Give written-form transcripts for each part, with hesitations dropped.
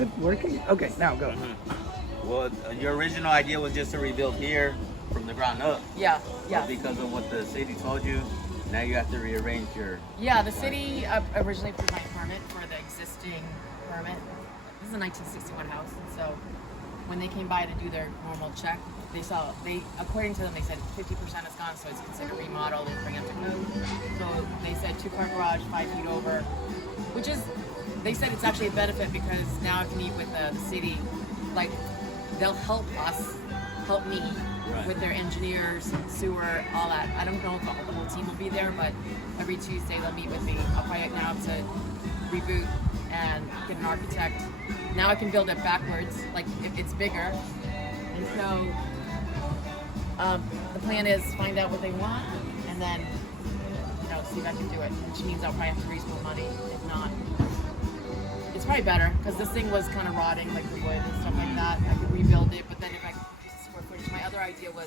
Is it working? Okay, now go. Well, your original idea was just to rebuild here from the ground up. Yeah, yeah. But because of what the city told you, now you have to rearrange your. Yeah, the city originally approved my permit for the existing permit. This is a 1961 house, and so when they came by to do their normal check, according to them, they said 50% is gone, so it's considered remodel and bring up to code. So they said 2-car garage, 5 feet over, which is, they said it's actually a benefit because now I can meet with the city, like they'll help me with their engineers, sewer, all that. I don't know if the whole team will be there, but every Tuesday they'll meet with me. I'll probably now have to reboot and get an architect. Now I can build it backwards, like if it's bigger. And so the plan is find out what they want and then, see if I can do it. Which means I'll probably have to raise more money. If not, it's probably better because this thing was kind of rotting, like the wood and stuff like that. I could rebuild it, but then if I could use the square footage, my other idea was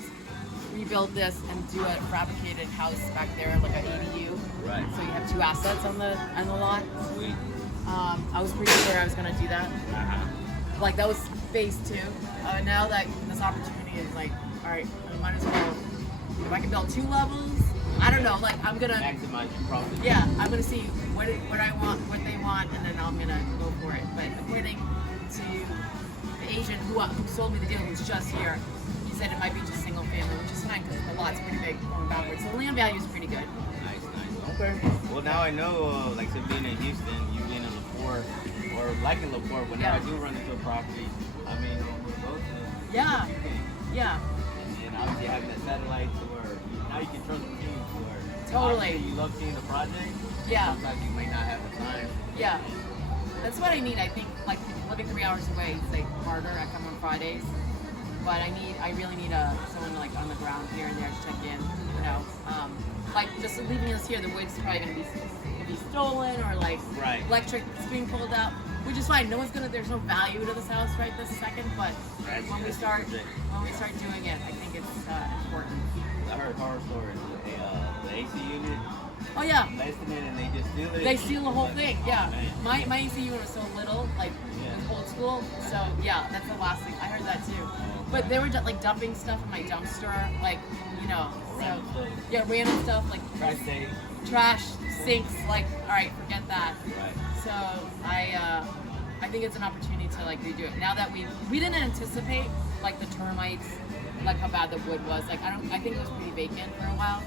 rebuild this and do a fabricated house back there, like an ADU. Right. So you have 2 assets on the lot. Sweet. I was pretty sure I was gonna do that. Like that was phase 2. Now that this opportunity is like, all right, I might as well. If I can build 2 levels, I don't know. Like I'm gonna Maximize your profit. Yeah, I'm gonna see what I want, what they want, and then I'm gonna go for it. But according to the agent who sold me the deal, who's just here, he said it might be just single family, which is fine because the lot's pretty big going backwards. So the land value is pretty good. Nice. Okay. Well, now I know, like I said, being in Houston, you being in LaPorte, or like in LaPorte, whenever I do run into a property, I mean, we'll go to. Yeah. Yeah. And obviously having that satellite to where now you can trust the team to where Totally. you love seeing the project. Yeah. Sometimes you may not have the time. Yeah. That's what I need. I think like living 3 hours away is like harder. I come on Fridays, but I really need someone like on the ground here and there to check in. Like just leaving us here, the wood's probably gonna be stolen or like electric is being pulled out, which is fine. There's no value to this house right this second, but when we start doing it, I think it's important. I heard horror stories. The AC unit. Oh yeah. Invested in and they just steal it. They steal the whole thing. Yeah. Oh, My AC unit was so little, like old school. So yeah, that's the last thing. I heard that too. But they were like dumping stuff in my dumpster, like so yeah, random stuff like trash sinks. Like, all right, forget that. Right. So I think it's an opportunity to like redo it. Now that we didn't anticipate like the termites, like how bad the wood was. Like I think it was pretty vacant for a while.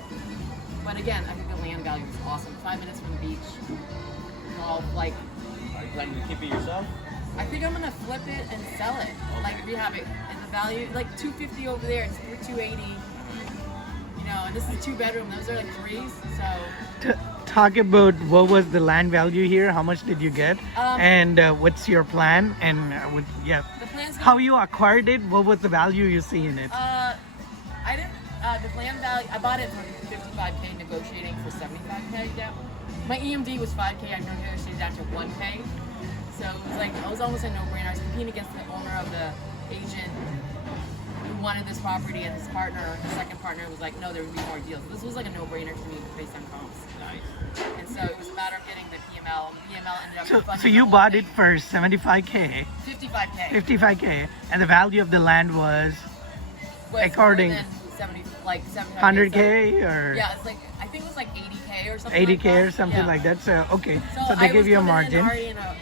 But again, I think the land value is awesome. 5 minutes from the beach. All like. Are you planning to keep it yourself? I think I'm gonna flip it and sell it, like rehab it, and the value like $250 over there. It's for $280. And this is a 2-bedroom. Those are like 3s. So. Talk about what was the land value here, how much did you get, and what's your plan, and The plan's how you acquired it, what was the value you see in it? I didn't. The land value. I bought it for $55K, negotiating for $75K. Yeah. My EMD was $5K. I negotiated down to $1K. So it was almost a no-brainer. I was competing against the owner of the agent who wanted this property, and his partner, the second partner, was like, no, there would be more deals. This was like a no-brainer to me based on comps. Nice. And so it was a matter of getting the PML. And the PML ended up funding So the you whole bought thing. it for 75K, 55K. 55K, and the value of the land was Was according- more than 75K. 100K or Yeah, it's like I think it was like 80K or something. 80K like that. or something Yeah. like that. So okay, So so they I give was you a coming in margin. already in a,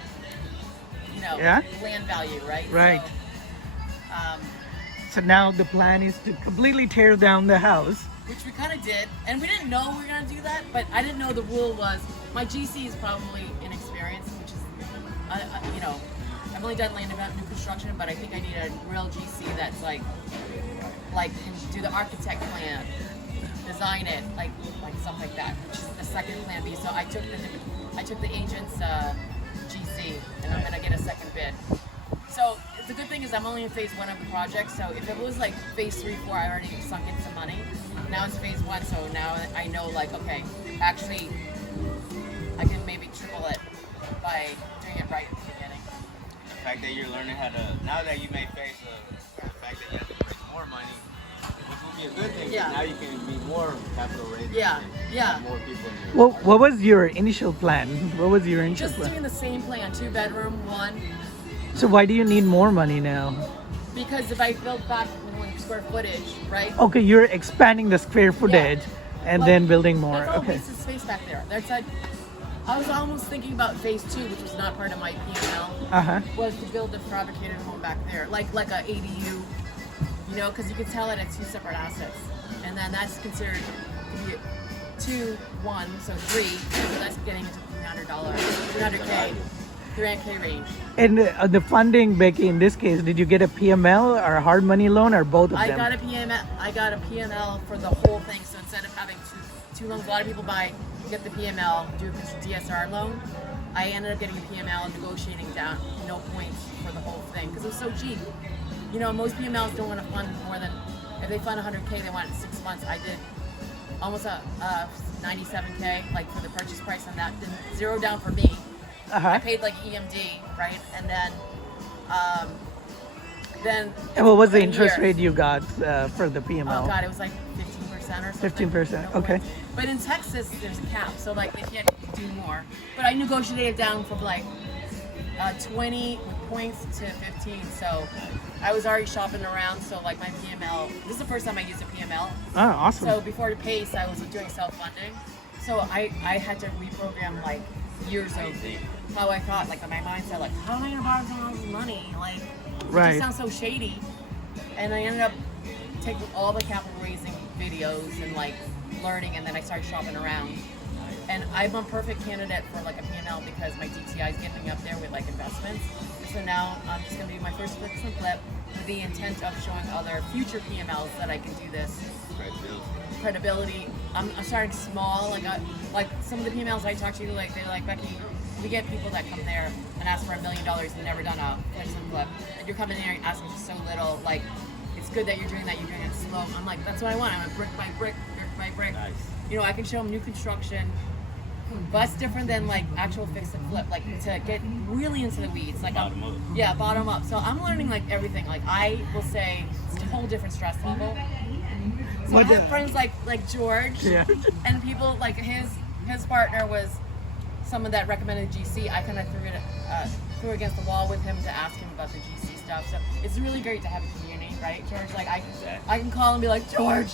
Yeah? land value, right? Right. So, So now the plan is to completely tear down the house. which we kind of did, and we didn't know we were gonna do that, but I didn't know the rule was my GC is probably inexperienced, which is, I've only done land development, new construction, but I think I need a real GC that's like can do the architect plan, design it, like stuff like that, which is the second plan B. So I took the agent's GC, and I'm gonna get a second bid. So the good thing is I'm only in phase 1 of the project. So if it was like phase 3, 4, I already sunk in some money. Now it's phase 1, so now I know okay, actually I can maybe triple it by doing it right at the beginning. The fact that you're learning how to, now that you may face the fact that you have to raise more money, which will be a good thing. Yeah. Now you can be more capital raised. Yeah, and yeah. have more people in your What was your initial plan? What was your initial Just plan? doing the same plan, 2-bedroom, 1. So why do you need more money now? Because if I build back more square footage, right? Okay, you're expanding the square footage and Like, then building more. That's all Okay. wasted space back there. That's a, I was almost thinking about phase 2, which was not part of my P&L, Uh-huh. was to build a fabricated home back there, like a ADU, you know, because you could tell that it's 2 separate assets, and then that's considered to be 2, 1, so 3. So that's getting into $300, $300K, $300K range. And the funding, Becky, in this case, did you get a PML or a hard money loan or both of I them? got a PML for the whole thing. So instead of having two loans, a lot of people get the PML, do a DSR loan. I ended up getting a PML and negotiating down no points for the whole thing because it was so cheap. You know, most PMLs don't want to fund more than, if they fund 100K, they want it in 6 months. I did almost a 97K, like for the purchase price on that, then 0 down for me. I Uh-huh. paid like EMD, right? And then And what was the a interest year. rate you got for the PML? Oh God, it was like 15% or something. 15%, No okay. points. But in Texas, there's a cap, so like they can't do more. But I negotiated down from like 20 points to 15, so I was already shopping around. So like my PML, this is the first time I used a PML. Oh, awesome. So before the PACE, I was doing self-funding. So I had to reprogram like years of how I thought, like my mindset, like how am I gonna borrow someone else's money? Like it Right. just sounds so shady. And I ended up taking all the capital raising videos and like learning, and then I started shopping around. And I'm a perfect candidate for like a P&L because my DTI is getting me up there with like investments. So now I'm just gonna do my first fix and flip with the intent of showing other future PMLs that I can do this. Credibility. I'm starting small. Like some of the PMLs I talk to, like they're like, Becky, we get people that come there and ask for $1 million and never done a fix and flip. And you're coming there and asking for so little. Like it's good that you're doing that. You're doing it slow. I'm like, that's what I want. I'm a brick by brick, brick by brick. Nice. You know, I can show them new construction. But that's different than like actual fix and flip, like to get really into the weeds. Like Bottom up. Yeah, bottom up. So I'm learning like everything. Like I will say it's a whole different stress level. So I What, have friends like George, Yeah. and people like his partner was someone that recommended GC. I kind of threw against the wall with him to ask him about the GC stuff. So it's really great to have a community, right, George? Like I can call and be like, George,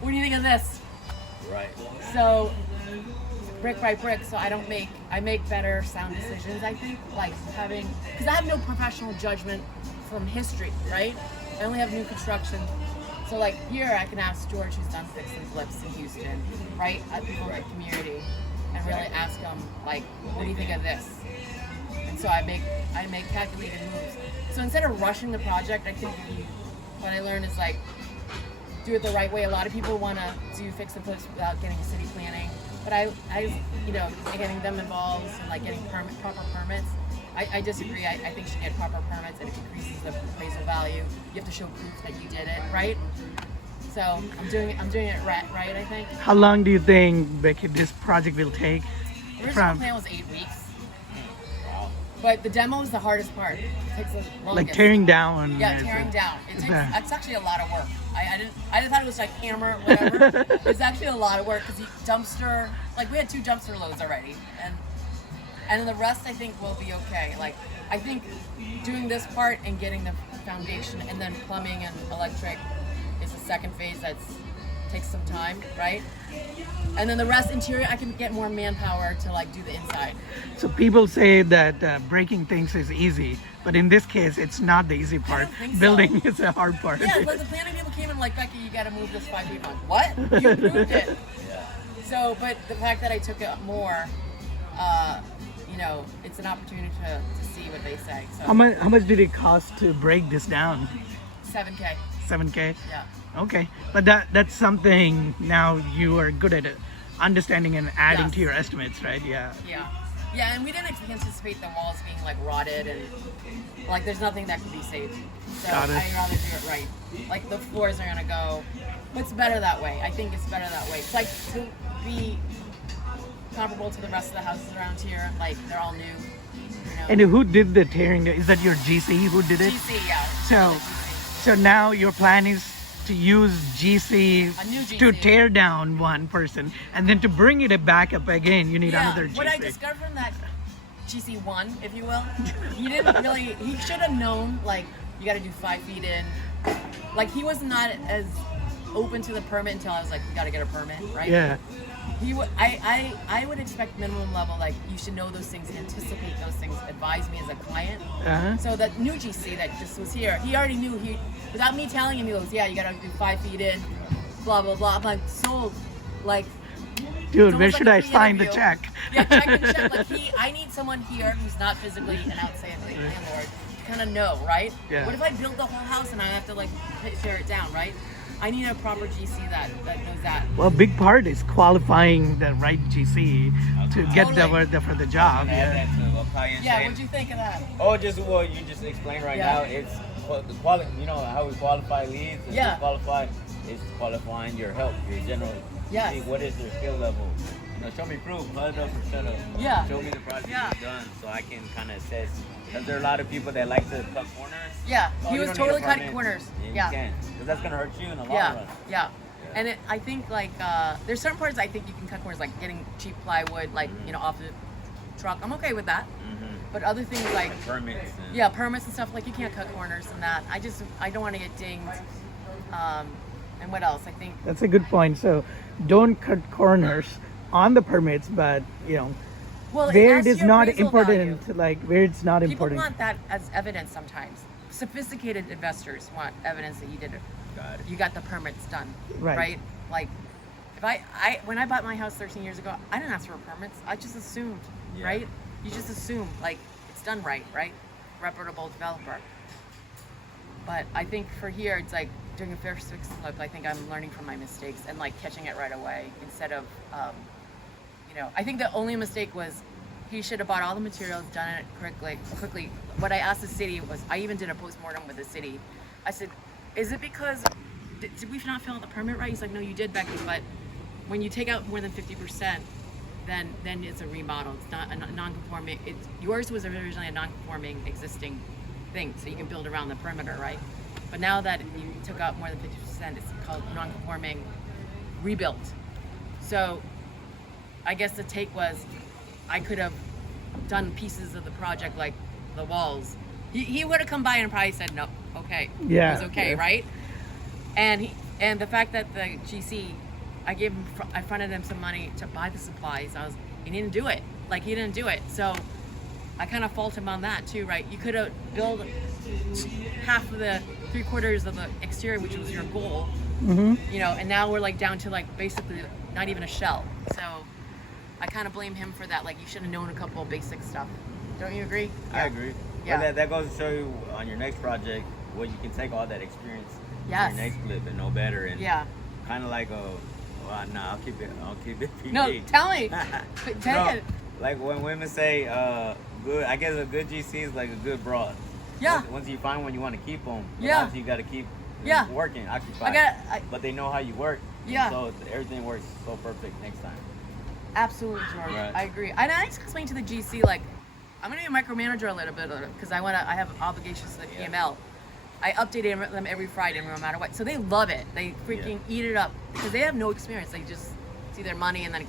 what do you think of this? Right. So brick by brick, so I make better sound decisions, I think, like having, because I have no professional judgment from history, right? I only have new construction. So like here I can ask George, who's done fix and flips in Houston, right, at people at community, and really ask him like, what do you think of this? And so I make calculated moves. So instead of rushing the project, I think what I learned is like, do it the right way. A lot of people want to do fix and flips without getting city planning, but I you know, getting them involved and like getting proper permits. I disagree. I think you should get proper permits, and it increases the appraisal value. You have to show proof that you did it, right? So I'm doing it right, I think. How long do you think, Becky, this project will take? The original plan was 8 weeks, but the demo is the hardest part. It takes the longest. Like tearing down? Yeah, is tearing it? down. Yeah. It's actually a lot of work. I just thought it was like hammer, whatever. It's actually a lot of work because dumpster, like we had 2 dumpster loads already, and then the rest I think will be okay. Like I think doing this part and getting the foundation and then plumbing and electric is the second phase that takes some time, right? And then the rest interior, I can get more manpower to like do the inside. So people say that breaking things is easy, but in this case, it's not the easy part. think so. Building is a hard part. Yeah, like the planning people came in like, Becky, you got to move this 5 feet. I'm like, what? You approved it. So, but the fact that I took it more, you know, it's an opportunity to see what they say. So How much did it cost to break this down? 7K. 7K? Yeah. Okay, but that's something now you are good at it, understanding and adding Yes. to your estimates, right? Yeah. Yeah. Yeah, and we didn't anticipate the walls being like rotted and like there's nothing that could be saved. So Got it. I'd rather do it right. Like the floors are gonna go, but it's better that way. I think it's better that way. It's like to be comparable to the rest of the houses around here. Like they're all new. You know? And who did the tearing? Is that your GC who did it? GC, yeah. So, GC. so now your plan is to use GC, A new GC. to tear down one person, and then to bring it back up again, you need another GC. What I discovered from that GC1, if you will. He didn't really. He should have known like you got to do 5 feet in. Like he was not as open to the permit until I was like, you got to get a permit, right? Yeah. I would expect minimum level, like you should know those things, anticipate those things, advise me as a client. Uh-huh. So that new GC that just was here, he already knew, without me telling him, he goes, yeah, you gotta do 5 feet in, blah, blah, blah. I'm like, sold. Like, Dude, it's where almost should like I a sign the pre-interview. check? Yeah, check and check. Like I need someone here who's not physically an outside landlord to kind of know, right? Yeah. What if I build the whole house and I have to like tear it down, right? I need a proper GC that knows that. Well, a big part is qualifying the right GC to get Totally. for the job. Add Yeah. that to what Payan Yeah, said. what'd you think of that? Oh, just what you just explained right Yeah. now. It's the quality. You know how we qualify leads. And Yeah. to qualify is qualifying your help, your general. Yes. See, what is their skill level? You know, show me proof. Shut up or shut up. Yeah. Show me the project Yeah. you've done, so I can kind of assess. Because there are a lot of people that like to cut corners. Yeah, Oh, he you was don't need a totally cutting permit. corners. You Yeah. can't, because that's gonna hurt you in the long Yeah, run. yeah. And I think like there's certain parts I think you can cut corners, like getting cheap plywood, like you know, off the truck. I'm okay with that. Mm-hmm. But other things like Permits. And, yeah, permits and stuff, like you can't cut corners and that. I don't want to get dinged. And what else? I think That's a good point. So don't cut corners on the permits, but well, where adds it is your not appraisal important, value. like where it's not People important. want that as evidence sometimes. Sophisticated investors want evidence that you did it. Got it. You got the permits done, Right. Like, if I when I bought my house 13 years ago, I didn't ask for permits. I just assumed, Yeah. right? You just assume like it's done right? Reputable developer. But I think for here, it's like doing a first fix look. I think I'm learning from my mistakes and like catching it right away instead of, I think the only mistake was he should have bought all the materials, done it quickly. What I asked the city was, I even did a postmortem with the city. I said, is it because, did we not fill out the permit right? He's like, no, you did, Becky, but when you take out more than 50%, then it's a remodel. It's not a non-conforming. Yours was originally a non-conforming existing thing, so you can build around the perimeter, right? But now that you took out more than 50%, it's called non-conforming rebuilt. So I guess the take was I could have done pieces of the project like the walls. He would have come by and probably said no, okay. Yeah, It was okay, yeah. right? And the fact that the GC, I fronted him some money to buy the supplies. He didn't do it. He didn't do it. So I kind of fault him on that too, right? You could have built half of the 3/4 of the exterior, which was your goal, and now we're down to basically not even a shell. So I kind of blame him for that. You should have known a couple of basic stuff. Don't you agree? I agree. Yeah. But that goes to show you on your next project what you can take all that experience Yes. to your next flip and know better. And Yeah. kind of I'll keep it PG. No, tell me. Tell No, it. like when women say good, I guess a good GC is like a good broad. Yeah. Once you find one, you want to keep them. Yeah. Obviously, you got to keep Yeah. working, occupied. But they know how you work. Yeah. So everything works so perfect next time. Absolutely, George. Right. I agree. And I explained to the GC, I'm going to be a micromanager a little bit because I have obligations to the PML. I update them every Friday, no matter what. So they love it. They freaking eat it up because they have no experience. They just see their money and then,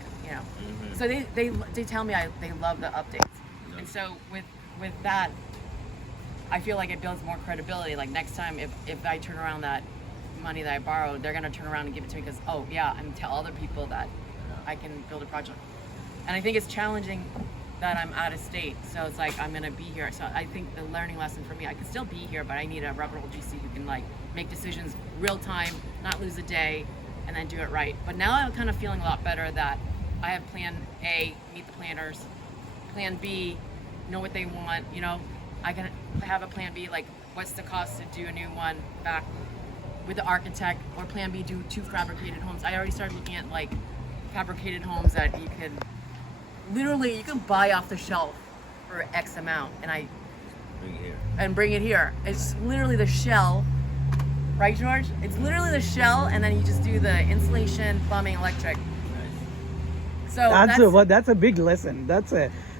So they tell me they love the updates. Yeah. And so with that, I feel like it builds more credibility. Next time, if I turn around that money that I borrowed, they're gonna turn around and give it to me because I'm gonna tell other people that I can build a project. And I think it's challenging that I'm out of state, so it's I'm gonna be here. So I think the learning lesson for me, I can still be here, but I need a reputable GC who can make decisions real time, not lose a day, and then do it right. But now I'm kind of feeling a lot better that I have plan A, meet the planners, plan B, know what they want, I can have a plan B, what's the cost to do a new one back with the architect, or plan B, do 2 fabricated homes. I already started looking at fabricated homes that you can buy off the shelf for X amount and bring it here. It's literally the shell, right, George? It's literally the shell, and then you just do the insulation, plumbing, electric. So That's a big lesson. That's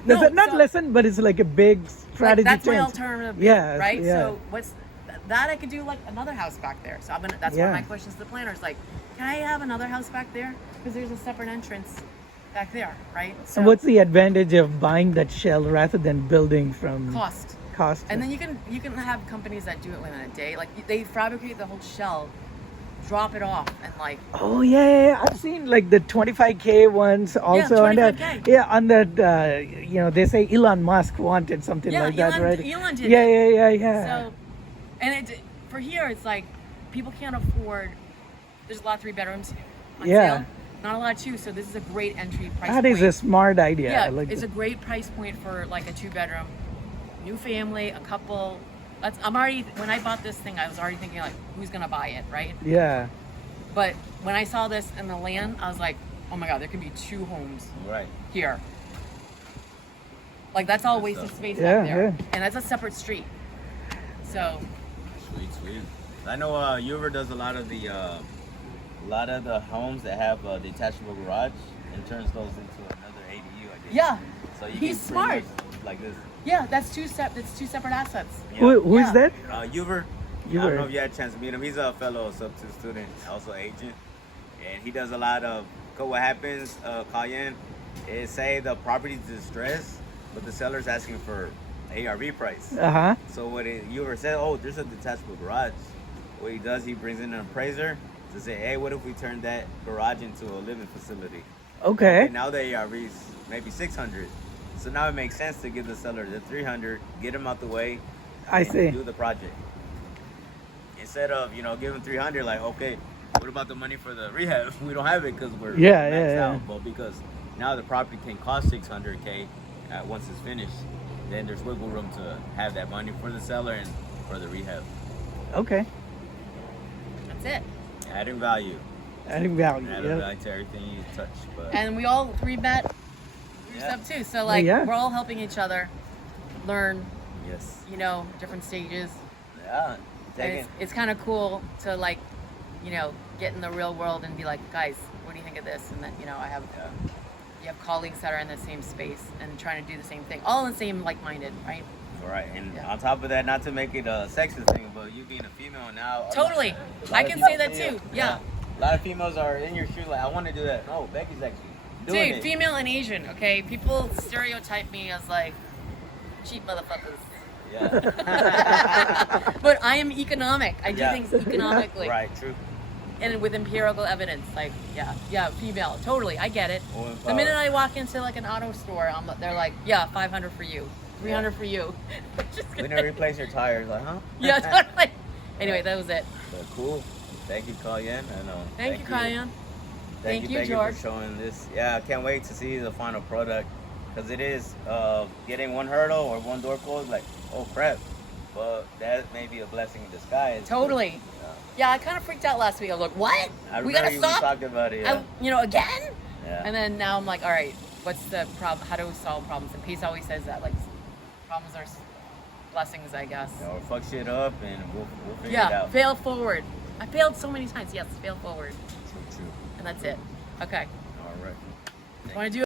No, not so- lesson, but it's a big strategy that's my change. alternative. Yeah, Right. yeah. So that I could do another house back there. So that's one Yeah. of my questions to the planners. Can I have another house back there? Because there's a separate entrance back there, right? So And what's the advantage of buying that shell rather than building from cost? cost? And then you can have companies that do it within a day. Like they fabricate the whole shell, drop it off, and like Oh yeah, I've seen like the 25K ones also, and 25K. yeah, on that they say Elon Musk wanted something yeah, like that, Elon, right? Elon did Yeah, it. yeah. So, and it for here, it's like people can't afford. There's a lot of 3 bedrooms on Yeah. sale. Not a lot of 2, so this is a great entry price. That point. is a smart idea. Yeah, I like it's that. a great price point for like a 2-bedroom, new family, a couple. I'm already when I bought this thing, I was already thinking like, who's gonna buy it, right? Yeah. But when I saw this in the land, I was like, oh my god, there could be 2 homes Right. here. Like that's all Good wasted stuff. space Yeah, back there, yeah. and that's a separate street. So Sweet. I know Uber does a lot of the homes that have a detachable garage and turns those into another ADU, I guess. yeah, So you he's can smart. pretty much like this. Yeah, that's 2 separate assets. Who is Yeah. that? Uber. I Uber. don't know if you had a chance to meet him. He's a fellow Sub-2 student, also agent, and he does a lot of. What happens, Cayenne, is say the property's distressed, but the seller's asking for ARV price. Uh-huh. So what Uber said, oh, there's a detachable garage. What he does, he brings in an appraiser to say, hey, what if we turn that garage into a living facility? Okay. And now the ARV's maybe 600. So now it makes sense to give the seller the 300, get him out the way, I and see. do the project. Instead of, give him 300, like, okay, what about the money for the rehab? We don't have it because we're Yeah, maxed yeah. out. But because now the property can cost 600K once it's finished, then there's wiggle room to have that money for the seller and for the rehab. Okay. That's it. Adding value. Adding value. Adding Yeah. value to everything you touch. But And we all 3 met Yeah. up too. So like yeah. we're all helping each other learn, yes. different stages. Yeah. And Taking. it's kind of cool to like, get in the real world and be like, guys, what do you think of this? And then, I have Yeah. you have colleagues that are in the same space and trying to do the same thing, all in the same like-minded, right? All right. And Yeah. on top of that, not to make it a sexist thing, but you being a female now. Totally. a lot I of can people- say that too. Yeah. A lot of females are in your shoes like, I want to do that. No, Becky's actually doing Dude, it. female and Asian, okay? People stereotype me as like cheap motherfuckers. Yeah. But I am economic. I do Yeah. things economically. Right, true. And with empirical evidence. Like, yeah, female. Totally. I get it. Woman The minute power. I walk into like an auto store, they're like, yeah, 500 for you. 300 for you. Just We kidding. didn't replace your tires, like, huh? Yeah, totally. Anyway, that was it. But cool. Thank you, Cayenne. And, Thank you, Cayenne. Thank you, George. for showing this. Yeah, I can't wait to see the final product because it is getting one hurdle or one door closed. Like, oh crap! But that may be a blessing in disguise. Totally. Yeah, I kind of freaked out last week. I was like, what? I We remember gotta you stop? talked about it. Yeah. Again? Yeah. And then now I'm like, all right, what's the problem? How do we solve problems? And Pace always says that, like, problems are blessings, I guess. Or fuck shit up and we'll figure it Yeah, out. fail forward. I failed so many times. Yes, fail forward. True. And that's it. Okay. All right. Want to do